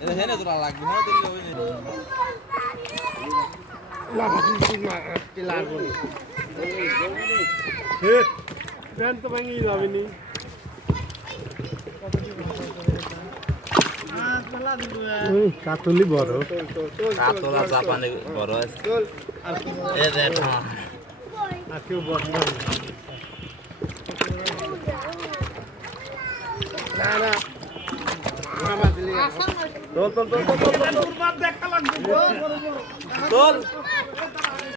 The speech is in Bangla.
হেনে তোরা লাগবে না তুই লই প্যান তো ভাঙি যাবেনি কাতলি বড় কাতলা জাপানে বড় আছে এ দেখ আর কেউ বড় না না চল চল চল চল চল দেখা লাগবে চল